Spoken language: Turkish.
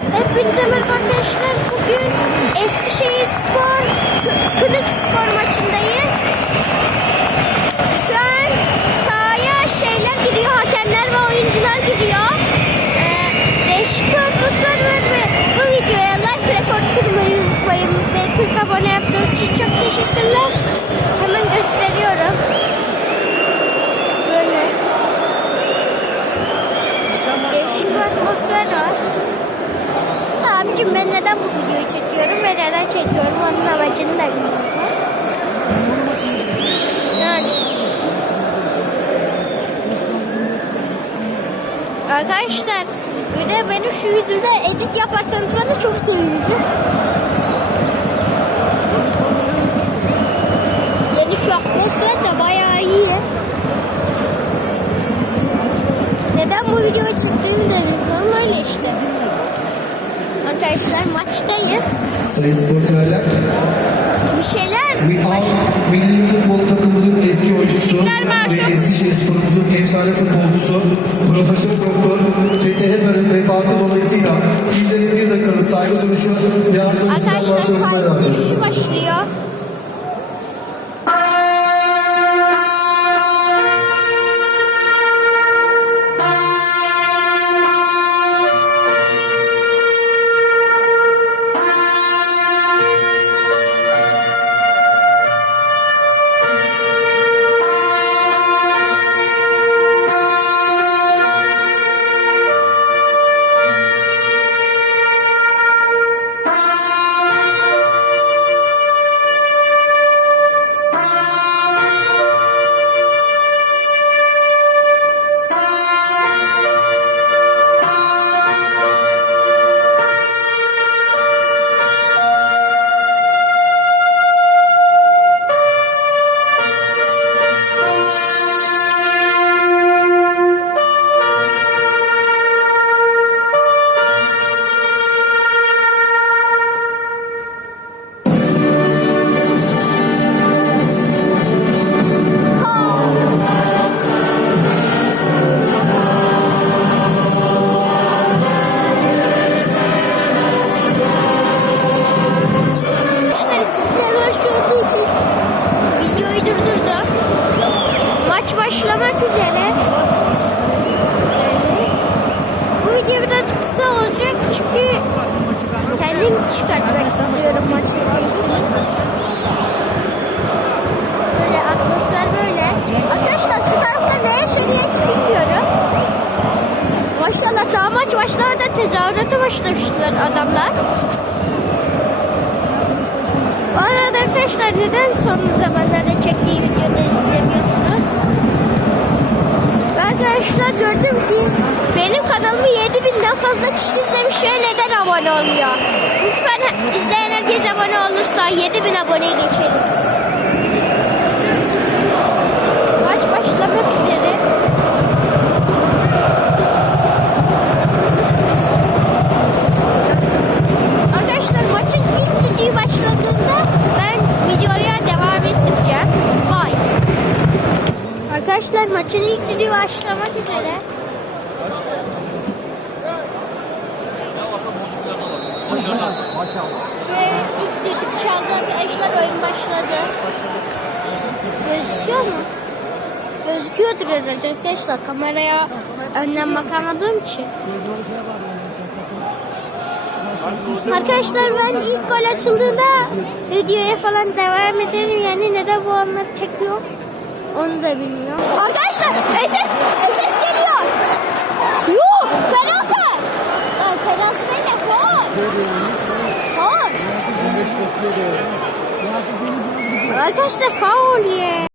Hepinize merhaba arkadaşlar. Bugün Eskişehir Spor, K- Kıdık Spor maçındayız. Neden bu videoyu çekiyorum ve neden çekiyorum onun amacını da bilmiyorum. Yani. Arkadaşlar bir de benim şu yüzümde edit yaparsanız bana çok sevineceğim. Yeni şu atmosfer de bayağı iyi. Neden bu videoyu çektiğimi de bilmiyorum öyle işte. Arkadaşlar maçtayız. Sayın sporseverler, Bir şeyler We Are milli futbol takımımızın eski oyuncusu ve Eskişehir sporumuzun efsane futbolcusu Profesör Doktor Fethi Heper'in vefatı dolayısıyla sizlerin bir dakikalık saygı duruşu ve başarılı saygı duruşu başlamak üzere. Bu video biraz kısa olacak çünkü kendim çıkartmak istiyorum maçın keyfini. Böyle atmosfer böyle. Arkadaşlar şu tarafta ne yaşanıyor hiç bilmiyorum. Maşallah daha maç başlamadan tezahürata başlamışlar adamlar. Bu arada arkadaşlar neden son zamanlarda çektiği videoları izlemiyorsunuz? 7000'den fazla kişi izlemiş ve neden abone olmuyor? Lütfen izleyen herkes abone olursa 7000 aboneye geçeriz. Maç başlamak üzere. Arkadaşlar maçın ilk düdüğü başladığında ben videoya devam ettireceğim. Bye. Arkadaşlar maçın ilk düdüğü başlamak üzere. Ve ilk düdük çaldı arkadaşlar oyun başladı. Gözüküyor mu? Gözüküyordur herhalde arkadaşlar. Kameraya önden bakamadığım için. Arkadaşlar ben ilk gol açıldığında videoya falan devam ederim. Yani neden bu anlar çekiyor onu da bilmiyorum. Arkadaşlar SS SS geliyor. Yuh penaltı. Ya, penaltı değil de faul. Faul. Arkadaşlar faul ye.